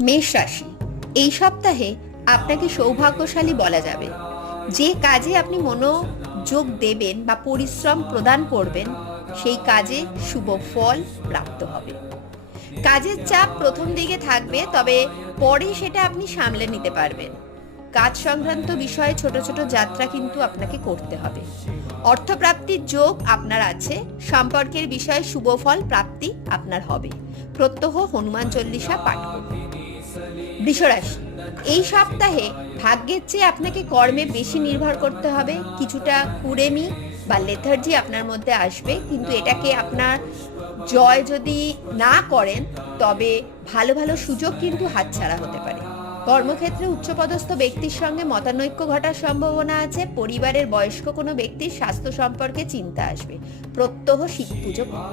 মেষ রাশি, এই সপ্তাহে আপনাকে সৌভাগ্যশালী বলা যাবে। যে কাজে আপনি মনোযোগ দেবেন বা পরিশ্রম প্রদান করবেন, সেই কাজে শুভ ফল প্রাপ্ত হবে। কাজের চাপ প্রথম দিকে থাকবে, তবে পরে সেটা আপনি সামলে নিতে পারবেন। কাজ সংক্রান্ত বিষয়ে ছোট ছোট যাত্রা কিন্তু আপনাকে করতে হবে। অর্থপ্রাপ্তির যোগ আপনার আছে। সম্পর্কের বিষয়ে শুভ ফল প্রাপ্তি আপনার হবে। প্রত্যহ হনুমান চল্লিশা পাঠ করুন। বৃষরাশি, এই সপ্তাহে ভাগ্যের চেয়ে আপনাকে কর্মে বেশি নির্ভর করতে হবে। কিছুটা কুড়েমি বা লেথার্জি আপনার মধ্যে আসবে, কিন্তু এটাকে আপনার জয় যদি না করেন, তবে ভালো ভালো সুযোগ কিন্তু হাতছাড়া হতে পারে। কর্মক্ষেত্রে উচ্চপদস্থ ব্যক্তির সঙ্গে মতানৈক্য ঘটার সম্ভাবনা আছে। পরিবারের বয়স্ক কোনো ব্যক্তির স্বাস্থ্য সম্পর্কে চিন্তা আসবে। প্রত্যহ শিব পুজো করুন।